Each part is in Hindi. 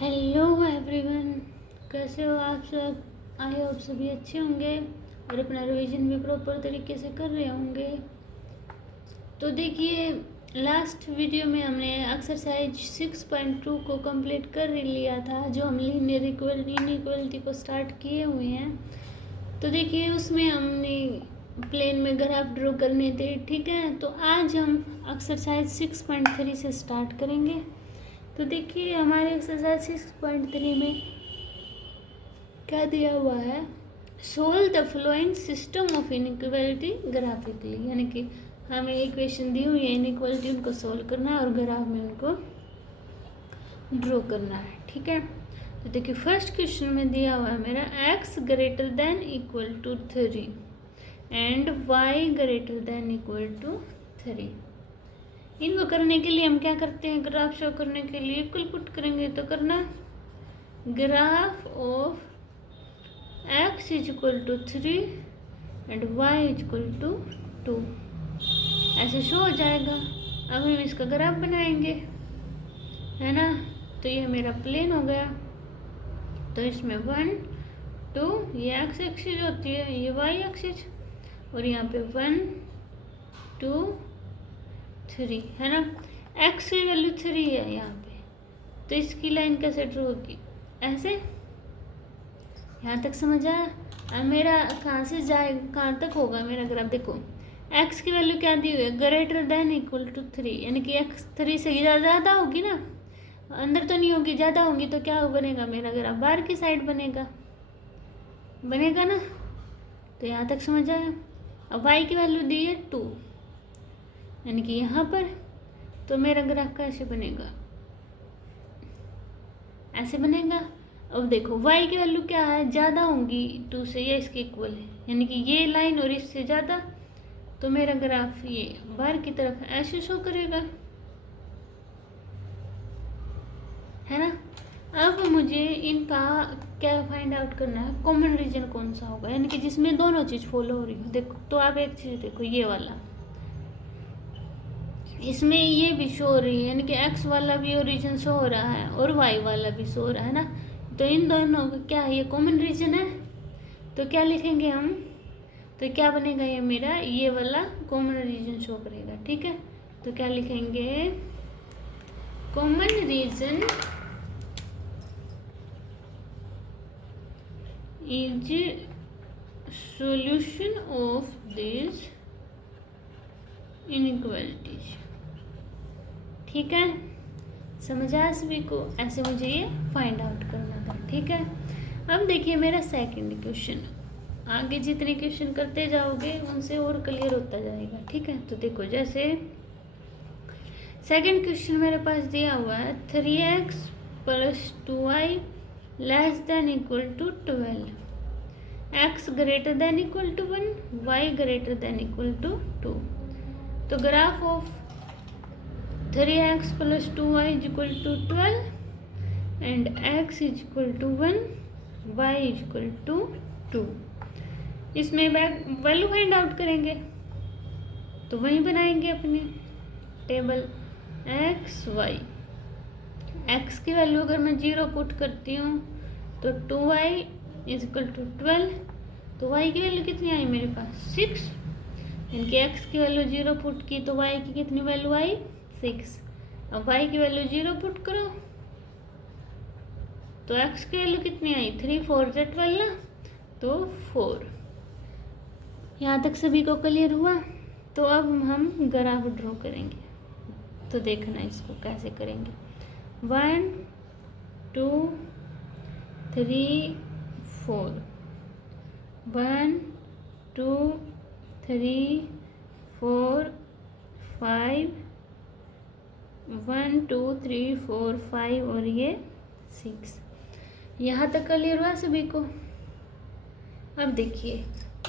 हेलो एवरीवन, कैसे हो आप सब। आई होप सभी अच्छे होंगे और अपना रिवीजन भी प्रॉपर तरीके से कर रहे होंगे। तो देखिए, लास्ट वीडियो में हमने एक्सरसाइज 6.2 को कंप्लीट कर लिया था, जो हम लीनियर इनइक्वालिटी को स्टार्ट किए हुए हैं। तो देखिए, उसमें हमने प्लेन में ग्राफ ड्रॉ करने थे, ठीक है। तो आज हम एक्सरसाइज 6.3 से स्टार्ट करेंगे। तो देखिए, हमारे एक्सरसाइज 6.3 में क्या दिया हुआ है, solve the flowing system of inequality graphically, यानी कि हमें इक्वेशन दी हुई है इनइक्वालिटी, उनको सोल्व करना है और ग्राफ में उनको ड्रॉ करना है, ठीक है। तो देखिए, फर्स्ट क्वेश्चन में दिया हुआ है मेरा x greater than equal to 3 and y greater than equal to 3। इनको करने के लिए हम क्या करते हैं, ग्राफ शो करने के लिए इक्वल पुट करेंगे। तो करना graph of x is equal to 3 and y is equal to 2, ऐसे शो हो जाएगा। अब हम इसका ग्राफ बनाएंगे, है ना। तो ये मेरा प्लेन हो गया। तो इसमें 1 2 ये x एक्सिस होती है, ये y एक्सिस, और यहाँ पे 1 2 3 है ना। x की वैल्यू 3 है यहाँ पे। तो इसकी लाइन कैसे ड्रॉ होगी, ऐसे। यहाँ तक समझ आया। अब मेरा कहाँ से जाए, कहाँ तक होगा मेरा ग्राफ। देखो, x की वैल्यू क्या दी हुई है, ग्रेटर देन इक्वल टू 3, यानी कि x 3 से ज़्यादा होगी ना, अंदर तो नहीं होगी, ज़्यादा होगी। तो क्या बनेगा मेरा ग्राफ, बाहर की साइड बनेगा ना। तो यहाँ तक समझ आया। अब y की वैल्यू दी है 2, यानी कि यहाँ पर। तो मेरा ग्राफ कैसे बनेगा, ऐसे बनेगा। अब देखो, y की वैल्यू क्या है, ज़्यादा होंगी 2 से, या इसके इक्वल है, यानी कि ये लाइन और इससे ज़्यादा। तो मेरा ग्राफ ये बाहर की तरफ ऐसे शो करेगा, है ना। अब मुझे इनका क्या फाइंड आउट करना है, कॉमन रीजन कौन सा होगा, यानी कि जिसमें दोनों चीज़ फॉलो हो रही हो। देखो, तो आप एक चीज़ देखो, ये वाला, इसमें ये भी शो हो रही है, यानी कि x वाला भी ओरिजिन शो हो रहा है और y वाला भी शो हो रहा है ना। तो इन दोनों का क्या है, ये कॉमन रीजन है। तो क्या लिखेंगे हम, तो क्या बनेगा, ये मेरा ये वाला कॉमन रीजन शो करेगा, ठीक है। तो क्या लिखेंगे, common region is solution of this inequalities, ठीक है। समझ आया सभी को, ऐसे मुझे ये फाइंड आउट करना था, ठीक है। अब देखिए मेरा सेकंड क्वेश्चन, आगे जितने क्वेश्चन करते जाओगे उनसे और क्लियर होता जाएगा, ठीक है। तो देखो, जैसे सेकंड क्वेश्चन मेरे पास दिया हुआ है 3x plus 2y less than equal to 12, x greater than equal to 1, y greater than equal to 2। तो graph of 3x plus 2y is equal to 12 and x is equal to 1, y is equal to 2। इसमें वैल्यू फाइंड आउट करेंगे, तो वहीं बनाएंगे अपनी टेबल x y। x की वैल्यू अगर मैं 0 पुट करती हूँ तो 2y इज इक्वल टू 12। तो y की वैल्यू कितनी आई मेरे पास, 6। इनकी x की वैल्यू 0 पुट की तो y की कितनी वैल्यू आई, 6। अब y की वैल्यू 0 पुट करो तो x की वैल्यू कितनी आई, 3 4 12 ना, तो 4। यहाँ तक सभी को क्लियर हुआ। तो अब हम ग्राफ ड्रॉ करेंगे, तो देखना इसको कैसे करेंगे। 1 2 3 4, 1 2 3 4 5, 1 2 3 4 5 और ये 6। यहाँ तक क्लियर हुआ सभी को। अब देखिए,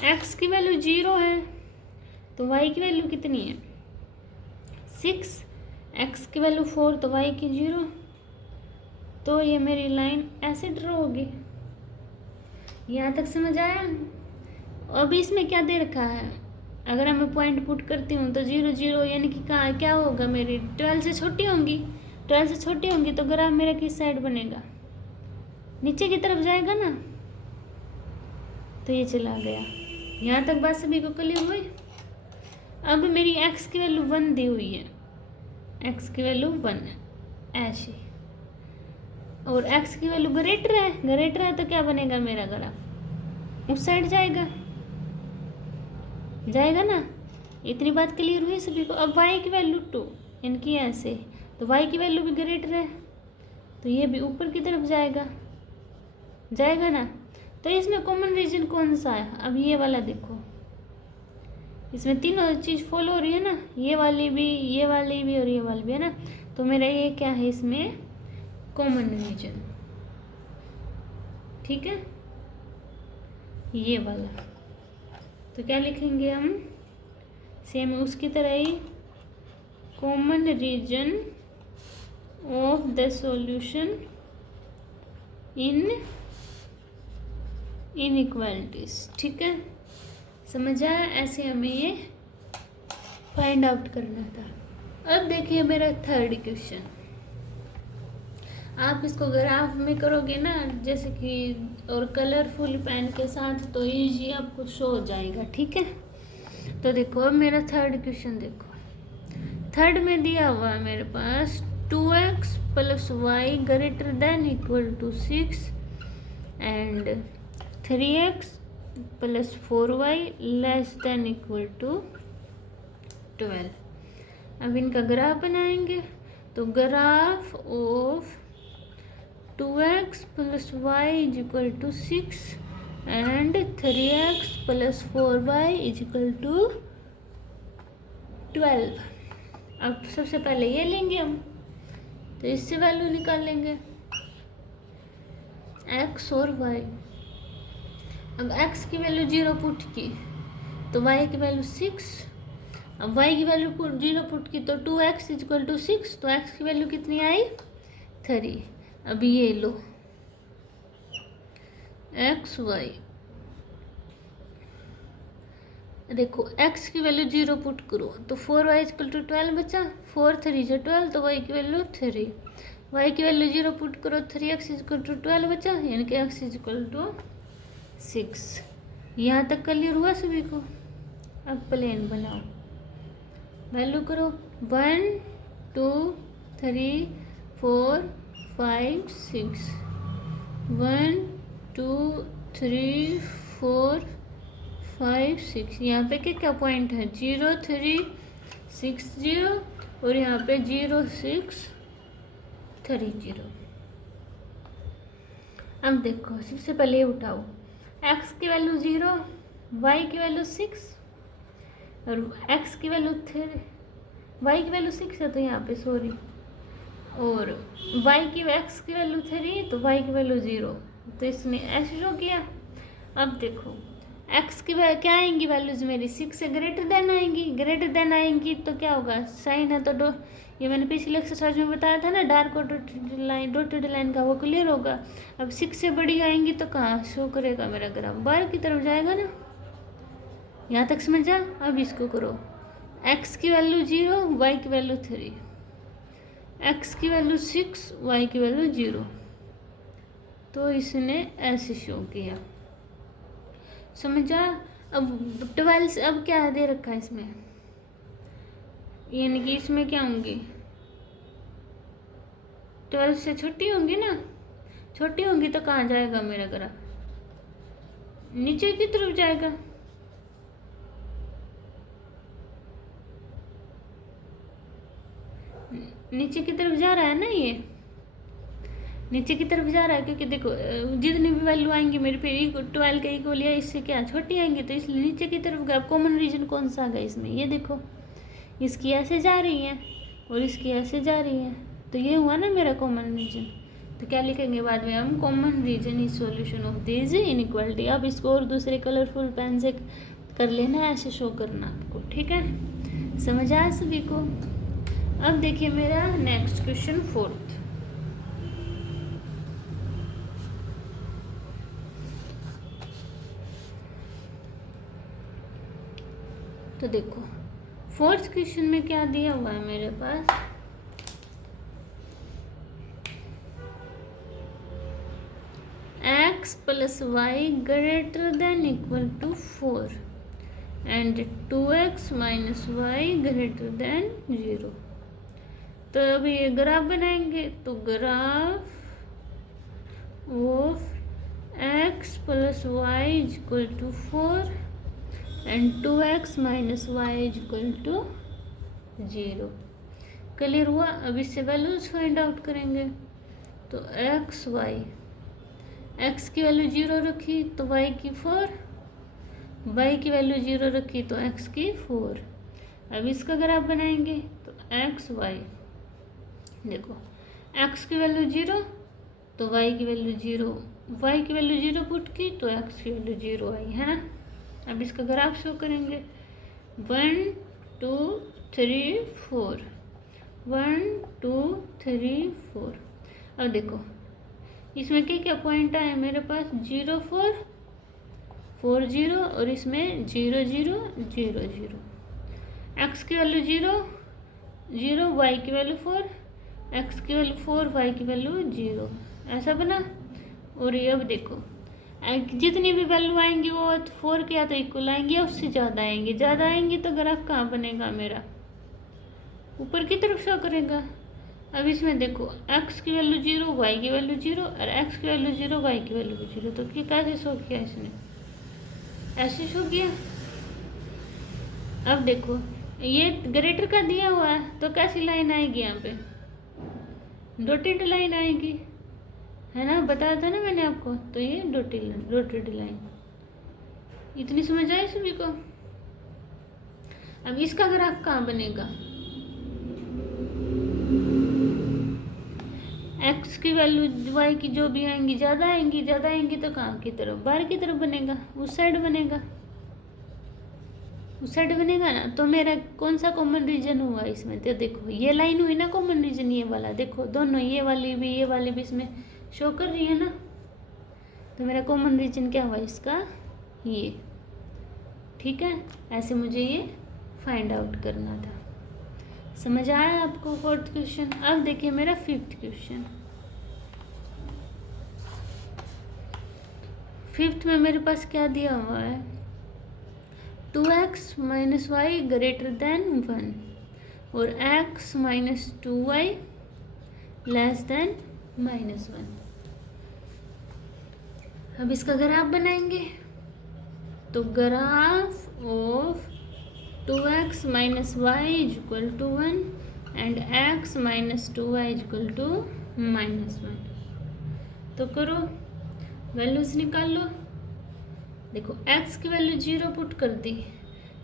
x की वैल्यू 0 है तो y की वैल्यू कितनी है, 6। x की वैल्यू 4 तो y की 0। तो ये मेरी लाइन ऐसे ड्रॉ होगी। यहाँ तक समझ आया। अब इसमें क्या दे रखा है, अगर मैं पॉइंट पुट करती हूँ तो 0 0, यानी कि क्या होगा, मेरी 12 से छोटी होंगी। 12 से छोटी होंगी तो ग्राफ मेरा किस साइड बनेगा, नीचे की तरफ जाएगा ना, तो ये चला गया। यहाँ तक बात सभी को क्लियर हुई। अब मेरी x की वैल्यू 1 दी हुई है, x की वैल्यू 1 है ऐसी, और x की वैल्यू ग्रेटर है तो क्या बनेगा मेरा ग्राफ, उस साइड जाएगा ना। इतनी बात क्लियर हुई सभी को। अब y की वैल्यू 2 इनकी ऐसे, तो y की वैल्यू भी ग्रेटर है तो ये भी ऊपर की तरफ जाएगा ना। तो इसमें कॉमन रीजन कौन सा है, अब ये वाला देखो, इसमें तीनों चीज़ फॉलो हो रही है ना, ये वाली भी और ये वाली भी है ना। तो मेरा ये क्या है इसमें कॉमन रीजन, ठीक है, ये वाला। तो क्या लिखेंगे हम, सेम उसकी तरह ही, common region of the solution in inequalities, ठीक है, समझ आया। ऐसे हमें ये फाइंड आउट करना था। अब देखिए मेरा थर्ड क्वेश्चन, आप इसको ग्राफ में करोगे ना जैसे कि, और कलरफुल पेन के साथ, तो ईजी आपको शो हो जाएगा, ठीक है। तो देखो अब मेरा थर्ड क्वेश्चन देखो, थर्ड में दिया हुआ है मेरे पास 2x + y greater than equal to 6 and 3x + 4y less than equal to 12। अब इनका ग्राफ बनाएंगे, तो graph of 2x + y is equal to 6 and 3x + 4y is equal to 12। अब सबसे पहले ये लेंगे हम, तो इससे वैल्यू निकालेंगे x और y। अब x की वैल्यू 0 पुट की तो y की वैल्यू 6, अब y की वैल्यू 0 पुट की तो 2x इज इक्वल टू 6, तो x की वैल्यू कितनी आई 3। अब ये लो x y, देखो x की वैल्यू 0 पुट करो तो 4y इक्वल टू 12 बचा, 4 3 जो 12, तो y की वैल्यू 3, y की वैल्यू 0 पुट करो 3x इक्वल टू 12 बचा, यानी कि x इक्वल टू 6। यहाँ तक क्लियर हुआ सभी को। अब प्लेन बनाओ, वैल्यू करो 1 2 3 4 5 6, 1 2 3 4 5 6, यहाँ पे क्या पॉइंट है 0 3 6 0, और यहाँ पे 0 6 3 0। अब देखो सबसे पहले ये उठाओ, x की वैल्यू 0, y की वैल्यू 6 और x की वैल्यू 3, y की वैल्यू 6 है तो यहाँ पे सॉरी, और x की वैल्यू 3 तो y की वैल्यू 0, तो इसने ऐसे शो किया। अब देखो x की क्या आएंगी वैल्यूज मेरी 6 से ग्रेटर देन आएंगी तो क्या होगा, साइन है तो ये मैंने पिछले एक्सरसाइज में बताया था ना, डार्क और डॉटेड लाइन का, वो क्लियर होगा। अब 6 से बड़ी आएंगी तो कहाँ शो करेगा मेरा ग्राफ, बाहर की तरफ जाएगा ना। यहाँ तक समझ जा। अब इसको करो, x की वैल्यू 0, y की वैल्यू 3, x की वैल्यू 6, y की वैल्यू 0, तो इसने ऐसे शो किया, समझा। अब 12 अब क्या दे रखा है इसमें, यानी कि इसमें क्या होंगी 12 से छोटी होंगी ना, छोटी होंगी तो कहाँ जाएगा मेरा ग्राफ, नीचे की तरफ जाएगा। नीचे की तरफ जा रहा है ना, ये नीचे की तरफ जा रहा है, क्योंकि देखो जितनी भी वैल्यू आएंगी मेरे पे 12 के इक्वल या इससे क्या छोटी आएंगी, तो इसलिए नीचे की तरफ गया। कॉमन रीजन कौन सा आ गया इसमें, ये देखो इसकी ऐसे जा रही है और इसकी ऐसे जा रही है, तो ये हुआ ना मेरा कॉमन रीजन। तो क्या लिखेंगे बाद में हम, common region is solution of this inequality. अब इसको और दूसरे कलरफुल पेन से कर लेना, ऐसे शो करना आपको, ठीक है, समझ आया सभी को। अब देखिए मेरा नेक्स्ट क्वेश्चन 4th, तो देखो 4th क्वेश्चन में क्या दिया हुआ है मेरे पास, x plus y greater than equal to 4 and 2x minus y greater than 0। तो अभी ये ग्राफ बनाएंगे, तो graph of x plus y is equal to 4 and 2x minus y is equal to 0। Clear हुआ? अब इससे वैल्यूज फाइंड आउट करेंगे। तो x y, x की वैल्यू 0 रखी तो y की 4, y की वैल्यू 0 रखी तो x की 4। अब इसका ग्राफ बनाएंगे, तो x y, देखो x की वैल्यू 0 तो y की वैल्यू 0, y की वैल्यू 0 पुट की तो x की वैल्यू 0 आई, है ना। अब इसका ग्राफ शो करेंगे, 1 2 3 4, 1 2 3 4। अब देखो इसमें क्या क्या पॉइंट आए मेरे पास, 0 4 4 0 और इसमें 0 0 0 0। x की वैल्यू 0 0, y की वैल्यू 4, x की वैल्यू 4, y की वैल्यू 0, ऐसा बना। और ये अब देखो जितनी भी वैल्यू आएंगी वो 4 के या तो इक्वल आएंगी या उससे ज़्यादा आएंगी। ज़्यादा आएंगी तो ग्राफ कहाँ बनेगा मेरा, ऊपर की तरफ शो करेगा। अब इसमें देखो x की वैल्यू 0, y की वैल्यू 0 और x की वैल्यू 0, y की वैल्यू 0। तो ये कैसे शो किया इसने, ऐसे शो किया। अब देखो ये ग्रेटर का दिया हुआ है तो कैसी लाइन आएगी, यहाँ पे डॉटेड लाइन आएगी, है ना, बताया था ना मैंने आपको। तो ये डॉटेड लाइन, इतनी समझ आई सभी को। अब इसका ग्राफ कहाँ बनेगा, x की वैल्यू y की जो भी आएंगी ज़्यादा आएंगी तो कहाँ की तरफ, बाहर की तरफ बनेगा, उस साइड बनेगा, उस साइड बनेगा ना। तो मेरा कौन सा कॉमन रीजन हुआ इसमें, तो देखो ये लाइन हुई ना कॉमन रीजन, ये वाला देखो दोनों, ये वाली भी इसमें शो कर रही है ना। तो मेरा कॉमन रीजन क्या हुआ इसका, ये, ठीक है। ऐसे मुझे ये फाइंड आउट करना था। समझ आया आपको 4th क्वेश्चन। अब देखिए मेरा 5th क्वेश्चन। 5th में मेरे पास क्या दिया हुआ है, 2x minus y greater then 1 और x minus 2y less then -1। अब इसका ग्राफ बनाएंगे, तो graph of 2x minus y is equal to 1 and x minus 2y is equal to -1। तो करो वैल्यूज निकाल लो। देखो x की वैल्यू 0 पुट कर दी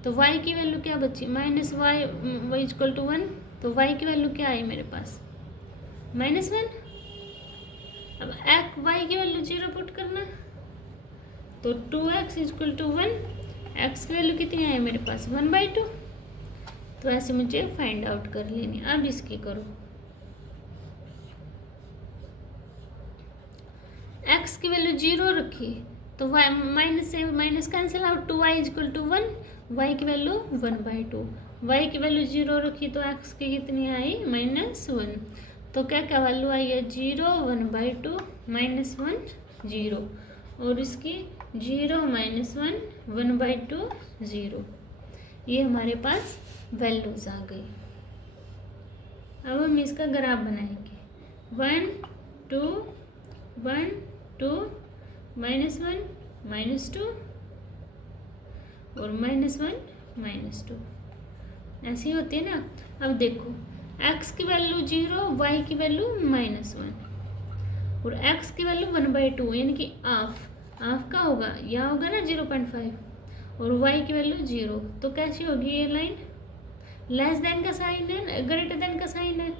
तो y की वैल्यू क्या बची, minus y is equal to 1। तो y की वैल्यू क्या आई मेरे पास, -1। अब y की वैल्यू 0 पुट करना, तो 2x is equal to 1, x की वैल्यू कितनी आई मेरे पास 1/2। तो ऐसे मुझे फाइंड आउट कर लेनी। अब इसकी करो, x की वैल्यू 0 रखी तो y माइनस से minus cancel out, 2y is equal to 1, y की वैल्यू 1/2। y की वैल्यू 0 रखी तो x की कितनी आई -1। तो क्या क्या वैल्यू आई है, 0 1/2 -1 0 और इसकी 0 -1 1/2 0। ये हमारे पास वैल्यूज आ गई। अब हम इसका ग्राफ बनाएंगे, 1 2 1 2 -1 -2 और -1 -2, ऐसी होती है ना। अब देखो x की वैल्यू 0, y की वैल्यू -1 और x की वैल्यू 1/2 यानी कि हाफ का होगा, यहाँ होगा ना 0.5 और y की वैल्यू 0। तो कैसी होगी ये लाइन, लेस देन का साइन है, ग्रेटर देन का साइन है।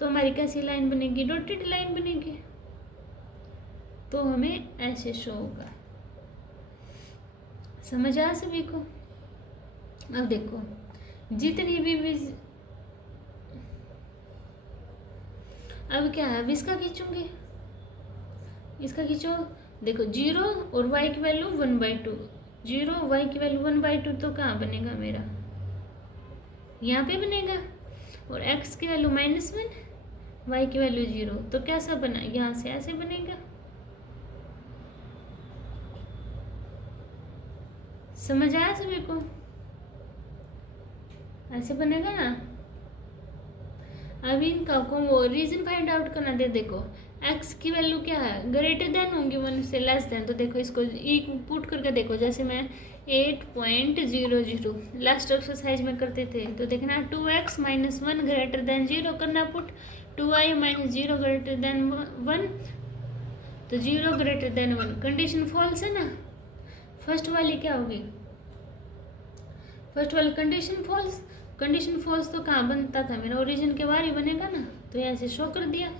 तो हमारी कैसी लाइन बनेगी, डॉटेड लाइन बनेगी। तो हमें ऐसे शो होगा। समझ आ सभी को। अब देखो जितनी भी अब क्या है, अब इसका खींचूंगी, इसका खींचो। देखो 0 और y की वैल्यू 1/2, 0 y की वैल्यू 1/2 तो कहाँ बनेगा मेरा, यहाँ पे बनेगा। और x की वैल्यू -1, y की वैल्यू 0 तो कैसा बना, यहाँ से ऐसे बनेगा। समझ आया सभी को? ऐसे बनेगा ना। अभी इनका को रीजन फाइंड आउट करना दे। देखो x की वैल्यू क्या है, ग्रेटर देन होंगी 1 से लेस देन। तो देखो इसको पुट करके देखो, जैसे मैं 8.00 लास्ट एक्सरसाइज में करते थे, तो देखना 2x माइनस 1 ग्रेटर देन 0 करना put, 2y minus 0 greater then 1, तो 0 ग्रेटर देन 1। कंडीशन फॉल्स है ना, फर्स्ट वाली क्या होगी, फर्स्ट वाली कंडीशन फॉल्स। कंडीशन फॉल्स तो कहाँ बनता था मेरा, ओरिजिन के बाहर ही बनेगा ना, तो ऐसे शो कर दिया।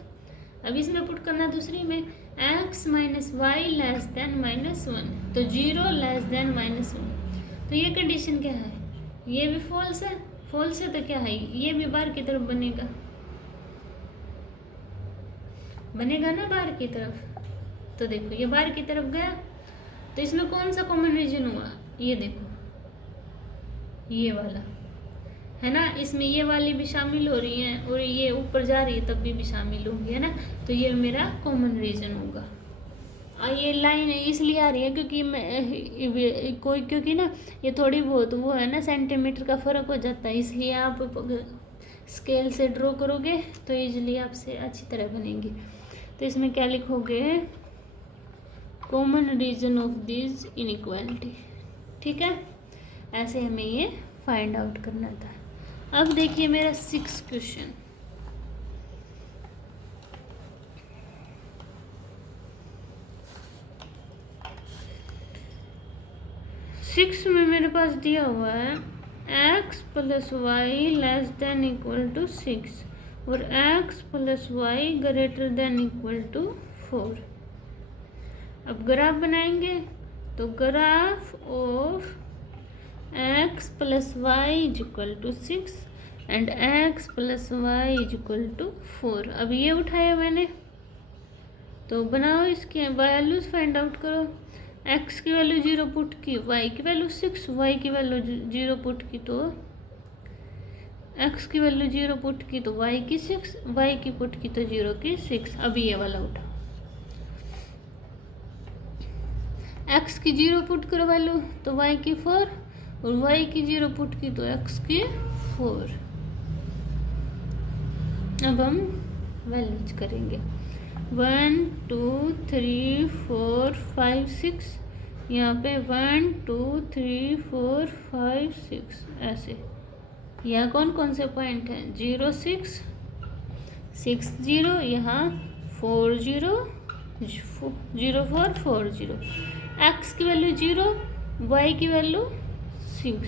अब इसमें पुट करना दूसरी में x minus y less than minus 1, तो 0 लेस देन माइनस 1। तो ये कंडीशन क्या है, ये भी फॉल्स है। फॉल्स है तो क्या है, ये भी बाहर की तरफ बनेगा, बनेगा ना बाहर की तरफ। तो देखो ये बाहर की तरफ गया, तो इसमें कौन सा कॉमन रीजन हुआ, ये देखो ये वाला है ना, इसमें ये वाली भी शामिल हो रही है और ये ऊपर जा रही है तब भी शामिल होगी, है ना। तो ये मेरा कॉमन रीजन होगा। और ये लाइन इसलिए आ रही है क्योंकि मैं क्योंकि ना ये थोड़ी बहुत वो है ना, सेंटीमीटर का फ़र्क हो जाता है, इसलिए आप स्केल से ड्रॉ करोगे तो इजीली आपसे अच्छी तरह बनेगी। तो इसमें क्या लिखोगे, common region of this inequality. ठीक है, ऐसे हमें ये फाइंड आउट करना था। अब देखिए मेरा 6 क्वेश्चन। सिक्स में मेरे पास दिया हुआ है x plus Y less than equal to 6 और x plus y greater than equal to 4। अब ग्राफ बनाएंगे, तो graph of x plus y is equal to 6 and x plus y is equal to 4। अब ये उठाया मैंने, तो बनाओ इसकी वैल्यूज फाइंड आउट करो। x की वैल्यू 0 पुट की, y की वैल्यू 6, y की वैल्यू 0 पुट की तो x की वैल्यू 0 पुट की तो y की 6, y की पुट की तो 0 की 6। अब ये वाला उठा, x की 0 पुट करो वैल्यू तो y की 4 और y की 0 पुट की तो x की 4। अब हम वैल्यूज करेंगे 1 2 3 4 5 6, यहाँ पे 1 2 3 4 5 6 ऐसे। यहाँ कौन कौन से पॉइंट हैं, 0 6 6 0, यहाँ 4 0 0 4 4 0। x की वैल्यू 0, y की वैल्यू 6,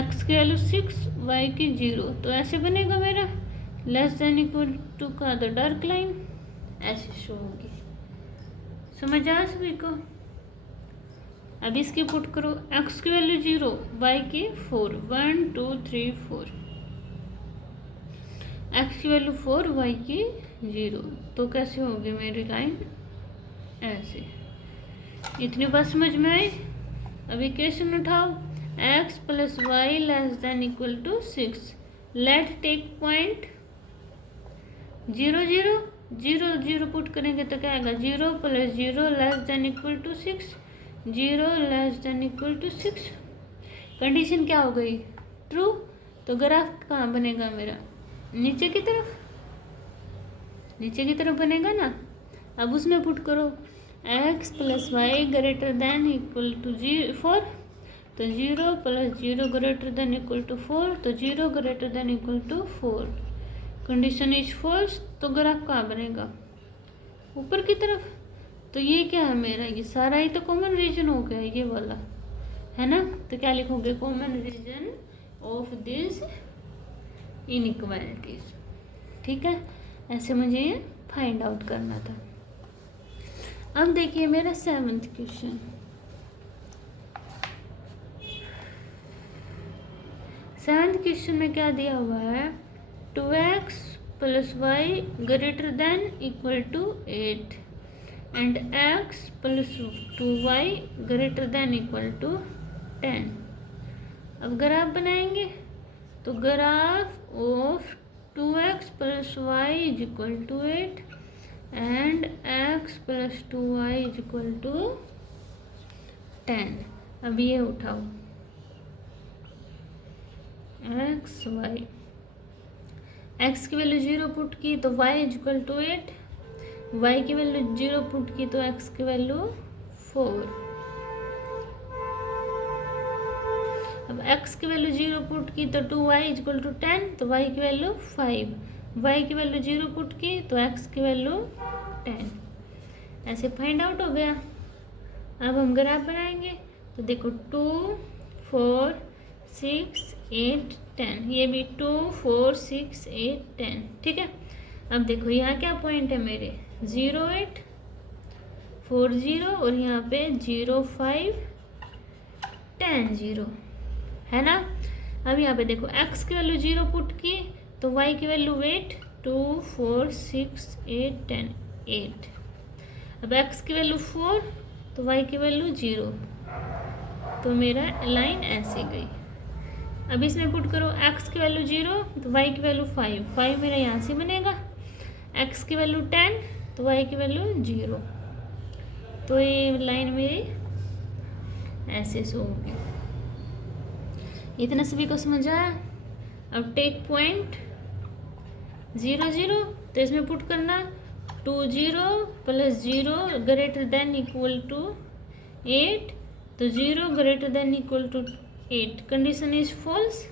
x की वैल्यू 6, y की 0। तो ऐसे बनेगा मेरा लेस देन इक्वल टू का द डार्क लाइन ऐसे शो होगी। समझ आया सभी को? अब इसकी पुट करो, x की वैल्यू 0, y की 4, 1 2 3 4, x की वैल्यू 4, y की 0। तो कैसे होगी मेरी लाइन, ऐसे। इतनी बात समझ में आई? अभी क्वेश्चन उठाओ, x plus Y less than equal to 6, let take point 0 0 0 0 put करेंगे तो क्या आएगा, 0 plus 0 less than equal to 6, 0 less than equal to 6। Condition क्या हो गई, ट्रू। तो ग्राफ कहाँ बनेगा मेरा, नीचे की तरफ, नीचे की तरफ बनेगा ना। अब उसमें पुट करो x plus y greater than equal to 4, तो 0 plus 0 greater than equal to 4, तो 0 greater than equal to 4। Condition is false, तो ग्राफ कहाँ बनेगा, ऊपर की तरफ। तो ये क्या है मेरा, ये सारा ही तो कॉमन रीजन हो गया ये वाला, है ना। तो क्या लिखोगे, common region of this inequalities. ठीक है, ऐसे मुझे ये फाइंड आउट करना था। अब देखिए मेरा 7th क्वेश्चन। 7th क्वेश्चन में क्या दिया हुआ है, 2x plus y greater than equal to 8 and x plus 2y greater than equal to 10। अब ग्राफ बनाएंगे, तो graph of 2x plus y is equal to 8 and x plus 2y is equal to 10। अब ये उठाओ एक्स वाई, एक्स की वैल्यू 0 पुट की तो y इक्वल टू 8, वाई की वैल्यू 0 पुट की तो x की वैल्यू 4। अब x की वैल्यू 0 पुट की तो 2y इक्वल टू 10, तो y की वैल्यू 5, y की वैल्यू 0 पुट की तो x की वैल्यू 10। ऐसे फाइंड आउट हो गया। अब हम ग्राफ बनाएंगे तो देखो 2 4 6 8 10, ये भी 2 4 6 8 10, ठीक है। अब देखो यहाँ क्या पॉइंट है मेरे 0 8 4 0 और यहाँ पे 0 5 10 0, है ना। अब यहाँ पे देखो x की वैल्यू 0 पुट की तो y की वैल्यू 8 2 4 6 8 10 8। अब x की वैल्यू 4 तो y की वैल्यू 0, तो मेरा लाइन ऐसे गई। अब इसमें पुट करो x की वैल्यू 0 तो y की वैल्यू 5, 5 मेरा यहाँ से बनेगा, x की वैल्यू 10 तो y की वैल्यू 0, तो ये लाइन मेरी ऐसे शो होगी। इतना सभी को समझ आया। अब टेक पॉइंट 0 0, तो इसमें पुट करना 2 0 plus 0 greater than equal to 8, तो 0 greater than equal to 8, condition is false.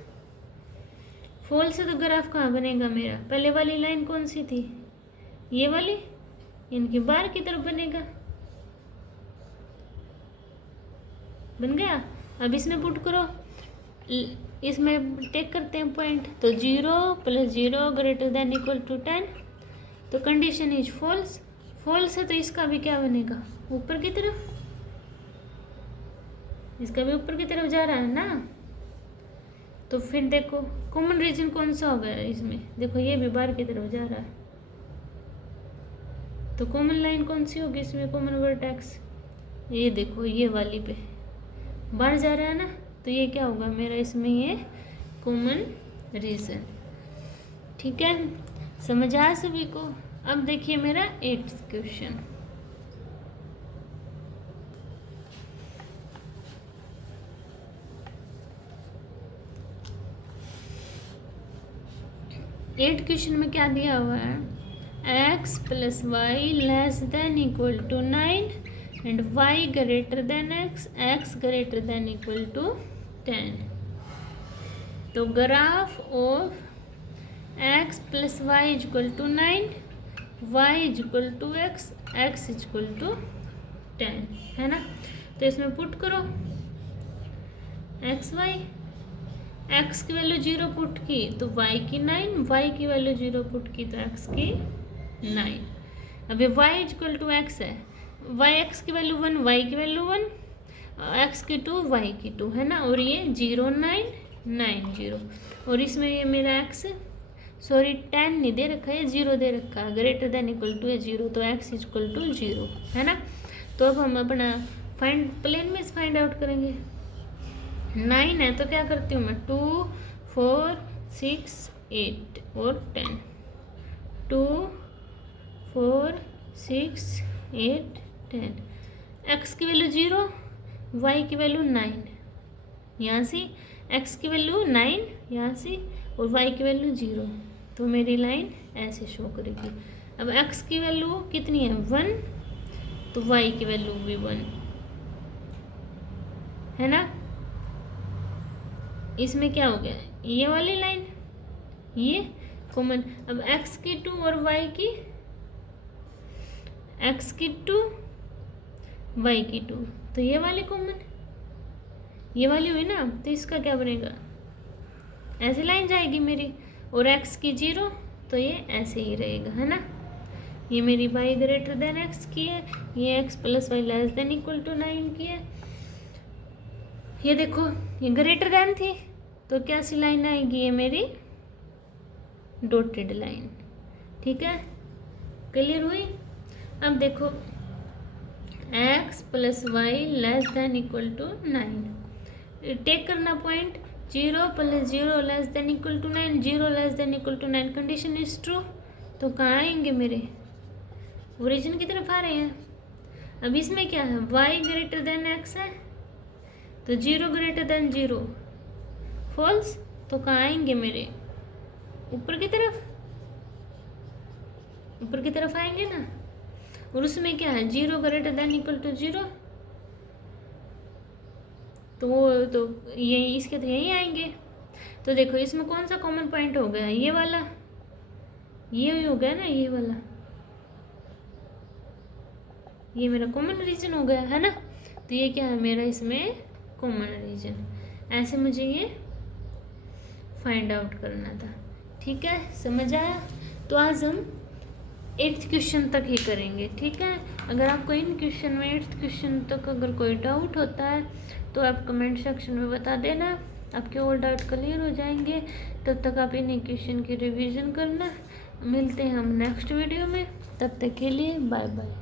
False है तो ग्राफ कहाँ बनेगा मेरा, पहले वाली लाइन कौन सी थी, ये वाली, इनकी बाहर की तरफ बनेगा, बन गया। अब इसमें पुट करो, इसमें टेक करते हैं पॉइंट, तो 0 plus 0 greater than equal to 10, तो कंडीशन इज फॉल्स। फॉल्स है तो इसका भी क्या बनेगा, ऊपर की तरफ, इसका भी ऊपर की तरफ जा रहा है ना। तो फिर देखो कॉमन रीजन कौन सा होगा इसमें, देखो ये भी बाहर की तरफ जा रहा है, तो कॉमन लाइन कौन सी होगी इसमें, कॉमन वर्टेक्स, ये देखो ये वाली पे बाहर जा रहा है ना, तो ये क्या होगा मेरा इसमें, ये कॉमन रीजन। ठीक है, समझ आया सभी को। अब देखिए मेरा 8th क्वेश्चन, एट क्वेश्चन में क्या दिया हुआ है, x plus Y less than equal to 9 and y greater than x greater than equal to 10। तो graph of x plus y equal to 9, y equal to x equal to 10, है ना। तो इसमें पुट करो एक्स वाई, x की वैल्यू 0 पुट की तो y की 9, y की वैल्यू 0 पुट की तो x की 9। अब ये y इक्वल टू x है, y x की वैल्यू 1, y की वैल्यू 1, x की 2, y की 2, है ना। और ये 0 9 9 0, और इसमें ये मेरा x, सॉरी 10 नहीं दे रखा है, 0 दे रखा है, ग्रेटर देन इक्वल टू है 0, तो x इक्वल टू 0, है ना। तो अब हम अपना प्लेन में फाइंड आउट करेंगे। 9 है तो क्या करती हूँ मैं, 2 4 6 8 और 10, 2 4 6 8 10, x की वैल्यू 0, y की वैल्यू 9, यहाँ से x की वैल्यू 9 यहाँ से, और y की वैल्यू 0, तो मेरी लाइन ऐसे शो करेगी। अब x की वैल्यू कितनी है 1, तो y की वैल्यू भी 1, है ना। इसमें क्या हो गया, ये वाली लाइन ये कॉमन। अब x की 2 और y की, x की 2 y की 2, तो ये वाली कॉमन, ये वाली हुई ना, तो इसका क्या बनेगा, ऐसी लाइन जाएगी मेरी। और x की 0 तो ये ऐसे ही रहेगा, है ना। ये मेरी y ग्रेटर देन x की है, ये x plus Y less than equal to 9 की है। ये देखो ये ग्रेटर देन थी, तो क्या सी लाइन आएगी, ये मेरी डॉटेड लाइन। ठीक है, क्लियर हुई। अब देखो x plus Y less than equal to 9, take करना point 0 plus 0 less than equal to 9, 0 less than equal to 9, condition is true, तो कहाँ आएंगे मेरे, ओरिजिन की तरफ आ रहे हैं। अब इसमें क्या है, y ग्रेटर देन x है, तो 0 ग्रेटर देन 0 फॉल्स। तो कहाँ आएंगे मेरे, ऊपर की तरफ, ऊपर की तरफ आएंगे ना। और उसमें क्या है, 0 ग्रेटर देन इक्वल टू 0, तो यही इसके तो यही आएंगे। तो देखो इसमें कौन सा कॉमन पॉइंट हो गया, ये वाला, ये हो गया ना, ये वाला, ये मेरा कॉमन रीजन हो गया है ना। तो ये क्या है मेरा इसमें कॉमन रीजन। ऐसे मुझे ये फाइंड आउट करना था। ठीक है, समझ आया। तो आज हम 8th क्वेश्चन तक ही करेंगे। ठीक है, अगर आपको इन क्वेश्चन में 8th क्वेश्चन तक अगर कोई डाउट होता है तो आप कमेंट सेक्शन में बता देना, आपके ऑल डाउट क्लियर हो जाएंगे। तब तक आप इन क्वेश्चन की रिवीजन करना। मिलते हैं हम नेक्स्ट वीडियो में, तब तक के लिए बाय बाय।